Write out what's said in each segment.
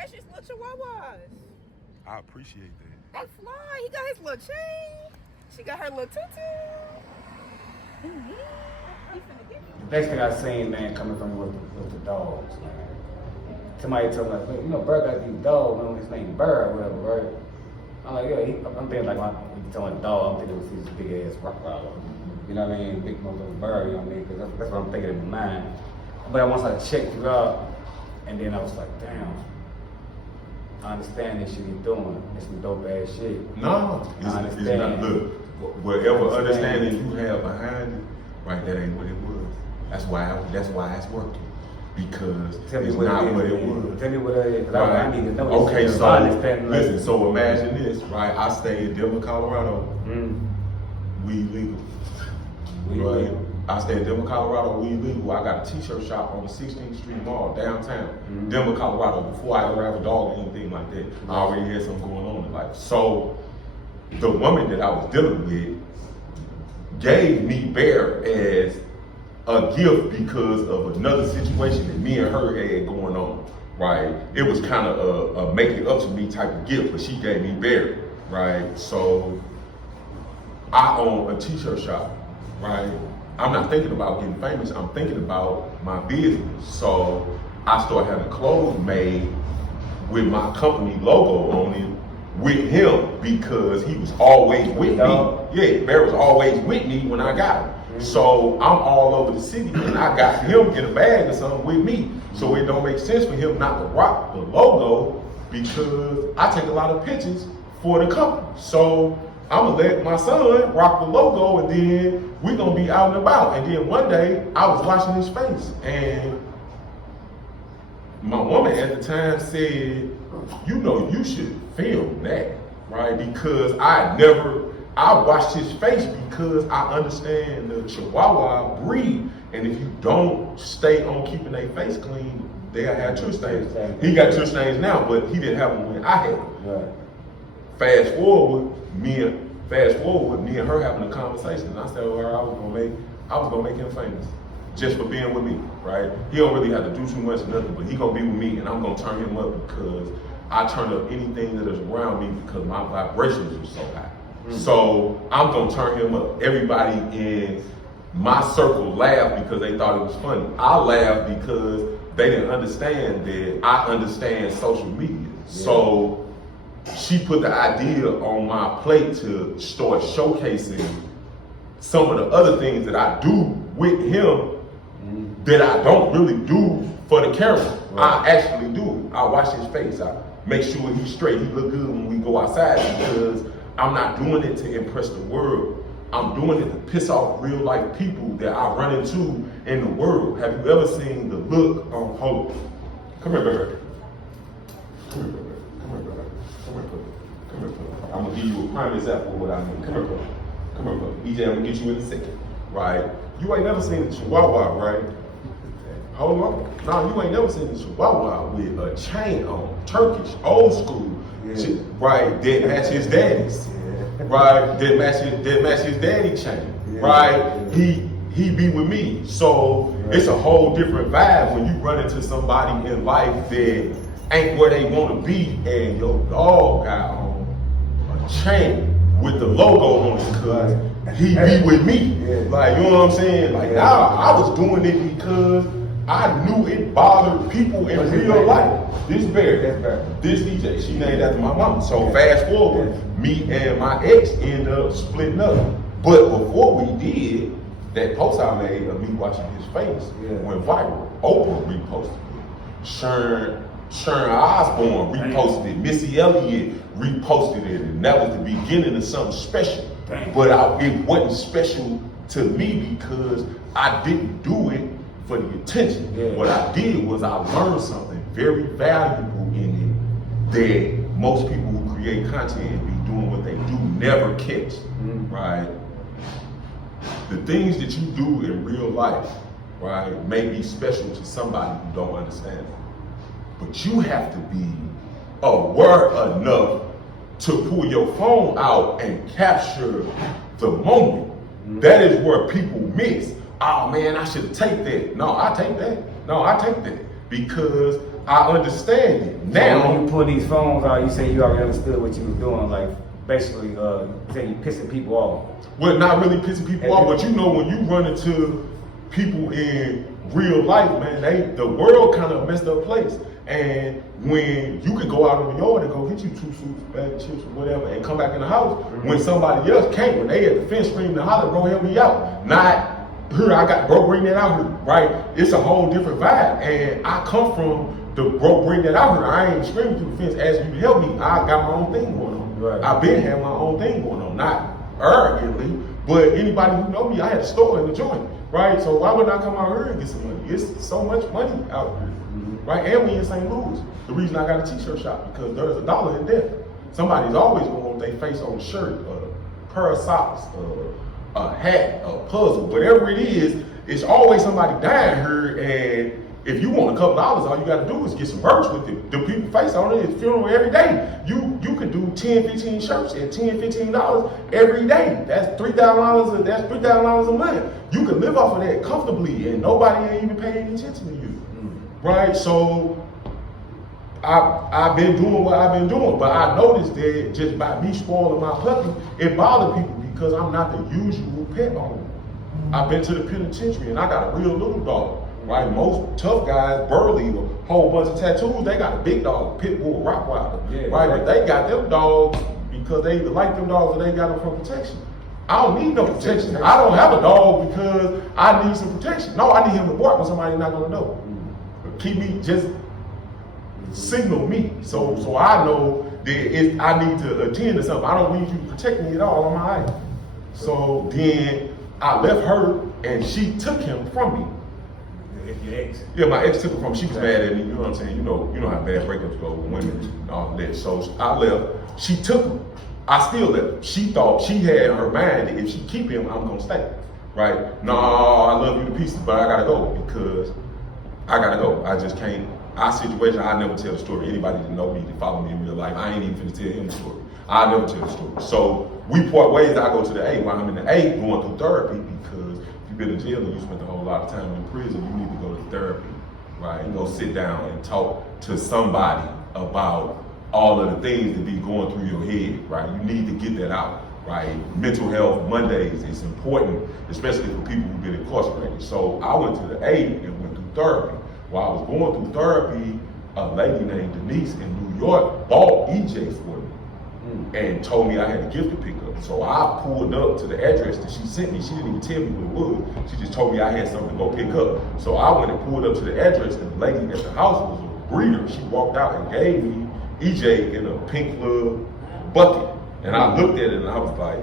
precious little chihuahuas. I appreciate that. They fly. He got his little chain. She got her little tutu. The next thing I seen, man, coming from with the dogs, man. Somebody told me, like, you know, Bird got these dogs, man, his name Bird or whatever, right? I'm like, yeah, I'm thinking like, when you telling the dog, I'm thinking it was his big ass Rottweiler. You know what I mean? Big motherfucking bird, you know what I mean? Because that's what I'm thinking in my mind. But once I checked you out, and then I was like, damn, I understand this shit he's doing. It's some dope ass shit. No, it's not. Look, whatever understanding you have behind it, right, that ain't what it was. That's why it's working. Because it's not what it was. Tell me what it is. Right. I need to know. Okay, so listen, so imagine this, right? I stay in Denver, Colorado. Weed legal. Right? I stay in Denver, Colorado, weed legal. I got a t-shirt shop on the 16th Street Mall, downtown. Denver, Colorado. Before I ever have a dog or anything like that, I already had something going on in life. So the woman that I was dealing with gave me Bear as a gift because of another situation that me and her had going on, right? It was kind of a make it up to me type of gift, but she gave me Bear, right? So I own a t-shirt shop, right? I'm not thinking about getting famous, I'm thinking about my business. So I started having clothes made with my company logo on it with him because he was always with me. Yeah, Bear was always with me when I got him. So I'm all over the city and I got him in a bag or something with me. So it don't make sense for him not to rock the logo because I take a lot of pictures for the company. So I'm gonna let my son rock the logo and then we're gonna be out and about. And then one day I was watching his face and my woman at the time said, you know, you should film that, right? Because I watched his face because I understand the Chihuahua breed. And if you don't stay on keeping their face clean, they'll have tear stains. He got tear stains now, but he didn't have them when I had them. Right. Fast forward, me and her having a conversation. And I said to her, I was gonna make him famous. Just for being with me, right? He don't really have to do too much or nothing, but he gonna be with me and I'm gonna turn him up because I turn up anything that is around me because my vibrations are so high. So I'm gonna turn him up. Everybody in my circle laughed because they thought it was funny. I laughed because they didn't understand that I understand social media. Yeah. So she put the idea on my plate to start showcasing some of the other things that I do with him that I don't really do for the camera. Right. I actually do. I watch his face. I make sure he's straight. He look good when we go outside because I'm not doing it to impress the world. I'm doing it to piss off real life people that I run into in the world. Have you ever seen the look on hope? Come here, baby. Come here, baby. Come here, baby. Come here, baby. Come here, baby. I'm gonna give you a prime example of what I mean. Come here, baby. Come here, baby. EJ, I'm gonna get you in a second. Right? You ain't never seen a Chihuahua, right? Hold on. No, you ain't never seen a Chihuahua with a chain on, Turkish, old school. Yeah. Right, that match his daddy's. Yeah. Right, that match his daddy chain. Yeah. Right, yeah. He be with me. So it's a whole different vibe when you run into somebody in life that ain't where they want to be and your dog got on a chain with the logo on it because he be with me. Yeah. Like, you know what I'm saying? Like, I was doing it because I knew it bothered people in real life. This Bear, this DJ, she named after my mama. So fast forward, me and my ex ended up splitting up. But before we did, that post I made of me watching his face went viral. Oprah reposted it. Sharon Osbourne reposted it. Missy Elliott reposted it. And that was the beginning of something special. But it wasn't special to me because I didn't do it for the attention. Yeah. What I did was I learned something very valuable in it that most people who create content and be doing what they do never catch, right? The things that you do in real life, right, may be special to somebody who don't understand it. But you have to be aware enough to pull your phone out and capture the moment. That is where people miss. Oh man, I should take that. No, I take that. Because I understand it. So Now, when you pull these phones out, you say you already understood what you was doing, like basically say you pissing people off. well, not really pissing people off, but you know when you run into people in real life, man, the world kind of a messed up place. And when you could go out in the yard and go get you 2 suits, a bag of chips or whatever, and come back in the house, when somebody else can't, when they at the fence screaming and holler, bro, help me out. Not, here, I got, bro, bring that out here, right? It's a whole different vibe. And I come from the, bro, bring that out here. I ain't screaming through the fence asking you to help me. I got my own thing going on. Right. I've been having my own thing going on, not arrogantly, but anybody who know me, I had a store in the joint, right? So why wouldn't I come out here and get some money? It's so much money out here, right? And we in St. Louis. The reason I got a t-shirt shop, because there's $1 in there. Somebody's always going to want their face on a shirt, a pair of socks, a hat, a puzzle, whatever it is, it's always somebody dying here. And if you want a couple dollars, all you got to do is get some merch with it. The people face on it, it's funeral every day. You can do 10, 15 shirts at $10, $15 every day. That's $3,000. That's $3,000 a month. You can live off of that comfortably, and nobody ain't even paying any attention to you, right? So I've been doing what I've been doing, but I noticed that just by me spoiling my puppy, it bothered people because I'm not the usual pet owner. I've been to the penitentiary and I got a real little dog, right? Most tough guys, burly, a whole bunch of tattoos, they got a big dog, pit bull, Rottweiler, right? But they got them dogs because they either like them dogs or they got them from protection. I don't need no protection. I don't have a dog because I need some protection. No, I need him to bark when somebody's not gonna know. Keep me, just signal me so I know that I need to attend to something. I don't need you to protect me at all on my life. So then I left her and she took him from me. Your ex. Yeah, my ex took her from me. She was mad at me, you know what I'm saying? You know how bad breakups go with women and all that. So I left. She took him. I still left. She thought, she had in her mind that if she keep him, I'm gonna stay. Right? No, I love you to pieces, but I gotta go because I gotta go. I just can't. Our situation, I never tell the story. Anybody that know me, that follow me in real life, I ain't even finna tell him the story. I never tell the story. So we part ways. I go to the A. While I'm in the A, going through therapy, because if you've been in jail and you spent a whole lot of time in prison, you need to go to therapy, right? And go sit down and talk to somebody about all of the things that be going through your head, right? You need to get that out, right? Mental health Mondays is important, especially for people who've been incarcerated. So I went to the A and went through therapy. While I was going through therapy, a lady named Denise in New York bought EJ for me and told me I had a gift to pick up. So I pulled up to the address that she sent me. She didn't even tell me what it was. She just told me I had something to go pick up. So I went and pulled up to the address, and the lady at the house was a breeder. She walked out and gave me EJ in a pink little bucket. And I looked at it and I was like,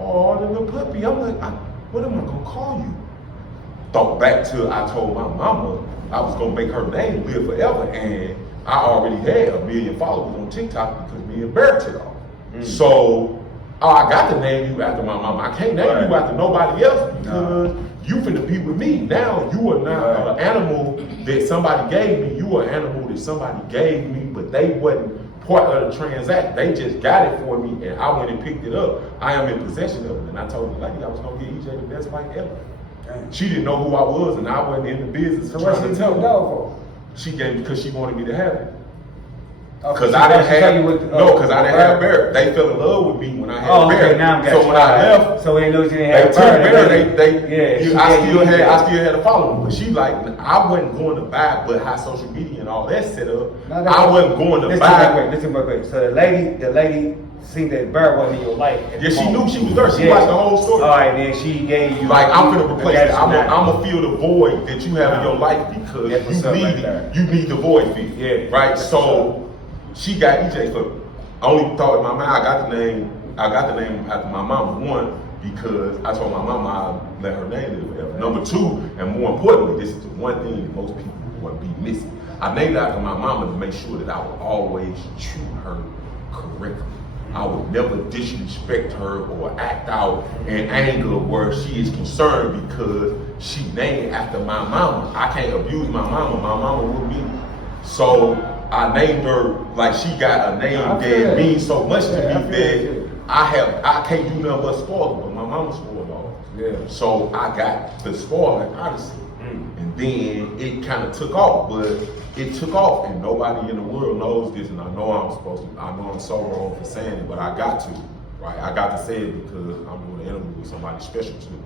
oh, the little puppy. I'm like, what am I gonna call you? Thought back to I told my mama I was gonna make her name live forever, and I already had 1 million followers on TikTok because me and Bear took off. So I got to name you after my mama. I can't name you after nobody else because you finna be with me. Now you are not an animal that somebody gave me. You are an animal that somebody gave me, but they wasn't part of the transact. They just got it for me, and I went and picked it up. I am in possession of it, and I told the lady I was gonna get EJ the best bike ever. She didn't know who I was, and I wasn't in the business. So what she tell took her. dog for? She gave me because she wanted me to have it. Because I didn't have Bear. They fell in love with me when I had Bear. Okay, now I'm so when I left, so they knew she didn't they have took Bear. Bear. I still had a following, but she like I wasn't going to buy, but how social media and all that set up, I wasn't going to buy. Listen, wait. So the lady seen that Bear wasn't in your life. Yeah, she knew she was there. She watched the whole story. All right, then she gave you. Like I'm gonna replace it. I'm gonna fill the void that you have in your life because you need the void filled. Yeah. Right. So she got EJ for me. I only thought in my mind I got the name after my mama. One, because I told my mama I'd let her name live forever. Number two, and more importantly, this is the one thing that most people would be missing. I named it after my mama to make sure that I would always treat her correctly. I would never disrespect her or act out in anger where she is concerned because she named after my mama. I can't abuse my mama. My mama with me. So I named her like she got a name that means so much to me that I can't do nothing but spoil her, but my mama spoiled all. Yeah. So I got the spoiling Odyssey. And then it kind of took off. But it took off, and nobody in the world knows this. And I know I'm so wrong for saying it, but I got to, right? I got to say it because I'm doing an interview with somebody special to me.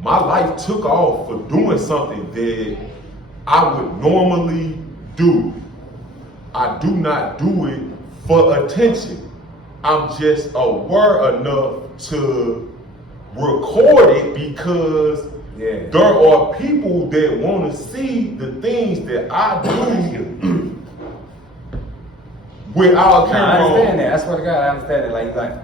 My life took off for doing something that I would normally do. I do not do it for attention. I'm just aware enough to record it because there are people that want to see the things that I do without camera. I understand that. I swear to God, I understand it. Like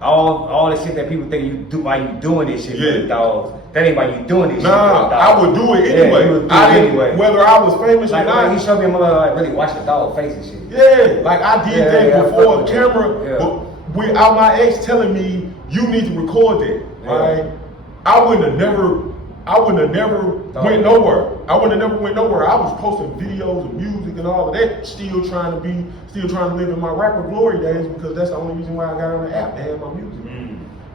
all the shit that people think you do while you doing this shit for the dogs. That ain't why you doing this shit for the dogs. I would do it anyway. Anyway. Whether I was famous or not. Like he showed me a mother like really watch the dog face and shit. Yeah, like I did that before a camera. Yeah. But without my ex telling me you need to record that, right? I wouldn't have never went nowhere. I was posting videos of music and all of that, still trying to live in my rapper glory days because that's the only reason why I got on the app to have my music.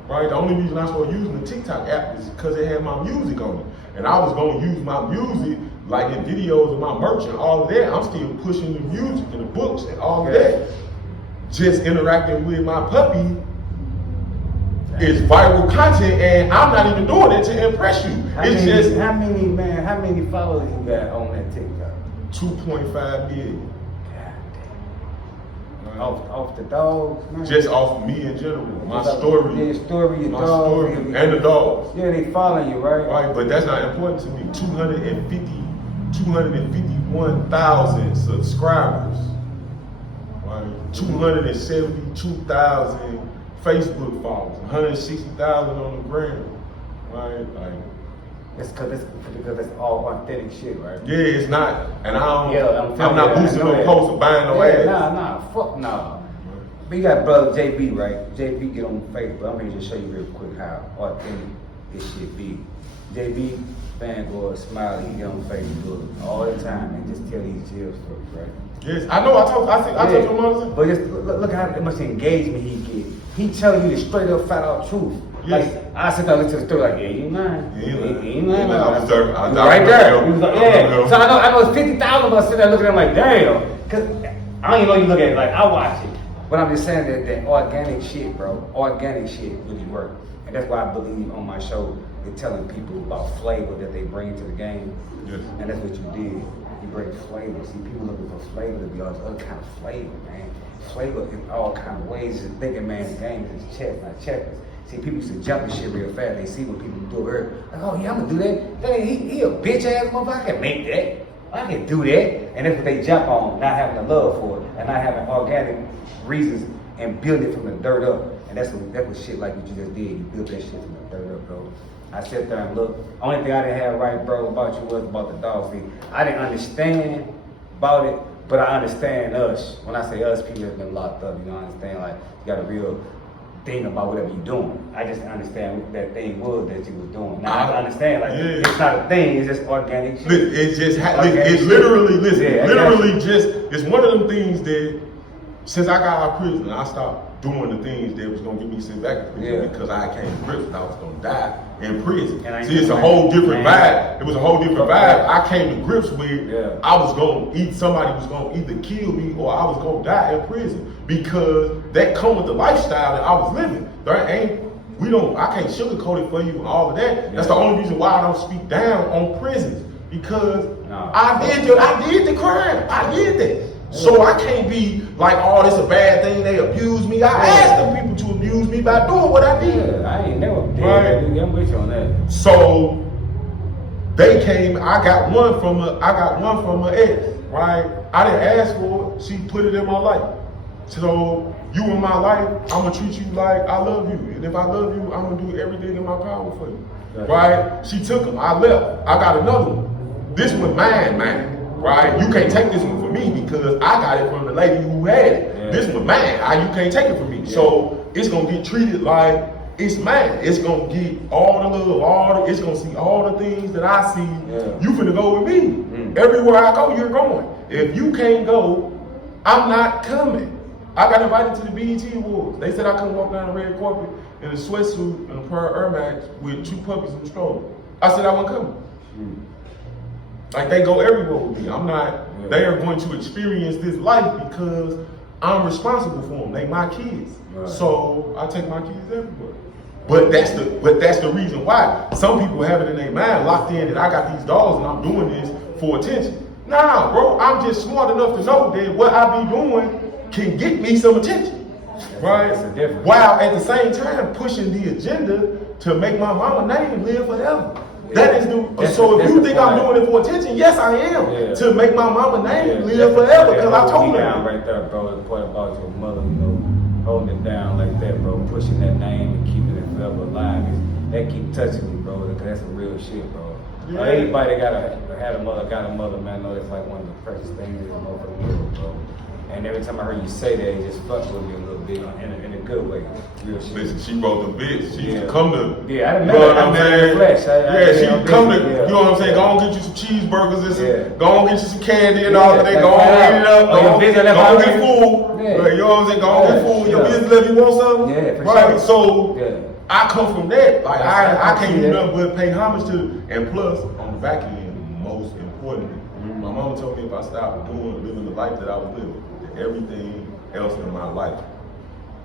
Right? The only reason I started using the TikTok app is because it had my music on it. And I was gonna use my music like in videos of my merch and all of that. I'm still pushing the music and the books and all of that. Just interacting with my puppy is viral content, and I'm not even doing it to impress you. How many followers you got on that TikTok? 2.5 million. Off the dogs, man. Just off of me in general. My story. Your story, your my dogs. story, and the dogs. Yeah, they following you, right? Right, but that's not important to me. 251,000 subscribers. Right? 272,000 Facebook followers. 160,000 on the gram. Right? Like, it's because it's all authentic shit, right? yeah, it's not. And I don't, I'm not boosting no posts or buying no ads. Fuck no. But you got brother JB, right? JB get on Facebook. I'm gonna just show you real quick how authentic this shit be. JB, Vanguard, Smiley, he get on Facebook all the time and just tell these jail stories, right? Yes, I know. I told your mother. But just look how much engagement he get. He tell you the straight up, fat out truth. Yes. Like I sit there and listen to the story like, yeah, you lying. Yeah, you lying. I was there. I was right there. there. He was like, yeah. So I know it's 50,000 of us sitting there looking at him like, damn. Cause I don't even know you look at it like I watch it. But I'm just saying that organic shit, bro. Organic shit really work. And that's why I believe on my show in telling people about flavor that they bring to the game. Yes. And that's what you did. You bring flavor. See, people looking for flavor to be all this other kind of flavor, man. Flavor in all kind of ways. Just thinking man's game is chess, not checkers. See, people used to jump and shit real fast. They see what people do here. Like, oh yeah, I'm gonna do that. Dang, he a bitch ass motherfucker. I can make that. I can do that. And that's what they jump on, not having a love for it, and not having organic reasons and build it from the dirt up. And that's what shit like what you just did. You built that shit from the dirt up, bro. I sat there and looked. Only thing I didn't have right, bro, about you was about the dog. See, I didn't understand about it, but I understand us. When I say us, people have been locked up. You know, I understand like you got a real thing about whatever you're doing. I just understand what that thing was that you was doing. Now I understand like it's not a thing. It's just organic shit. It's just it's literally it's one of them things that since I got out of prison, I stopped doing the things that was gonna get me sent back to prison because I came to grips that I was gonna die in prison. See, it's a whole different vibe. It was a whole different vibe. I came to grips with I was gonna somebody was gonna either kill me or I was gonna die in prison because that come with the lifestyle that I was living. I can't sugarcoat it for you and all of that. That's the only reason why I don't speak down on prisons because I did the crime. I did that. So I can't be like, oh, this a bad thing, they abuse me. I asked them people to abuse me by doing what I did. Yeah, I ain't never did that. I'm with you on that. So they came, I got one from a ex, right? I didn't ask for it, she put it in my life. So you in my life, I'm gonna treat you like I love you. And if I love you, I'm gonna do everything in my power for you. Right? She took them, I left. I got another one. This one mine. Right? You can't take this one from me because I got it from the lady who had it. Yeah. This one mine. You can't take it from me. Yeah. So it's gonna get treated like it's mine. It's gonna get all the love, it's gonna see all the things that I see. Yeah. You finna go with me. Everywhere I go, you're going. If you can't go, I'm not coming. I got invited to the BET Awards. They said I couldn't walk down the red carpet in a sweatsuit and a pair of Air Max with two puppies in the stroller. I said I wasn't coming. Like they go everywhere with me. I'm not. Yeah. They are going to experience this life because I'm responsible for them. They my kids. Right. So I take my kids everywhere. But that's the reason why some people have it in their mind locked in that I got these dogs and I'm doing this for attention. Nah, bro, I'm just smart enough to know that what I be doing can get me some attention, right? That's the difference. While at the same time pushing the agenda to make my mama name live forever. That is so if you think I'm doing it for attention, yes I am. Yeah. To make my mama name live that's forever what- because that's I told what we her. down right there, bro. The point about your mother, you know, holding it down like that, bro. Pushing that name and keeping it forever alive. That keep touching me, bro. Because that's some real shit, bro. Yeah. Anybody that had a mother, got a mother, man, I know it's like one of the precious things in the motherfucking world, bro. And every time I heard you say that, it just fucked with me a little bit in a good way. Real shit. Listen, she wrote the bitch. She used to Yeah. come to. Yeah, I done You met know her. what I I'm met her in saying? the flesh. Yeah, she I'm come to. busy, yeah. You know what I'm saying? Go on, get you some cheeseburgers and some. Yeah. Go on, get you some candy and Yeah, all that. like Go on, that. eat it up. Oh, Go your on, business go left on, out get here? food. Yeah. Right, you know what I'm saying? Go on, Yeah, get food. Your yeah. business left. You want something? Yeah, for right. sure. So Yeah. I come from that. Like I can't see do that. nothing but pay homage to. And plus, on the back end, most importantly, my mama told me if I stopped living the life that I was living, that everything else in my life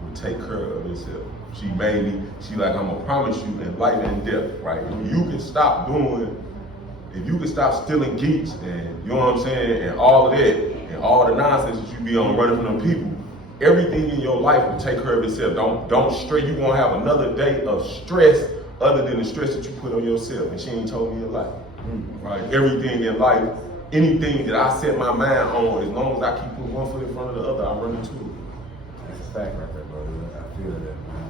would take care of itself. She made me, she like, I'm gonna promise you in life and death, right? If you can stop stealing geeks and, you know what I'm saying, and all of that, and all the nonsense that you be on running from them people, everything in your life will take care of itself. Don't stress, you won't have another day of stress other than the stress that you put on yourself. And she ain't told me a lie, right? Everything in life, anything that I set my mind on, as long as I keep putting one foot in front of the other, I run into it. That's a fact right there, bro. I feel that, man.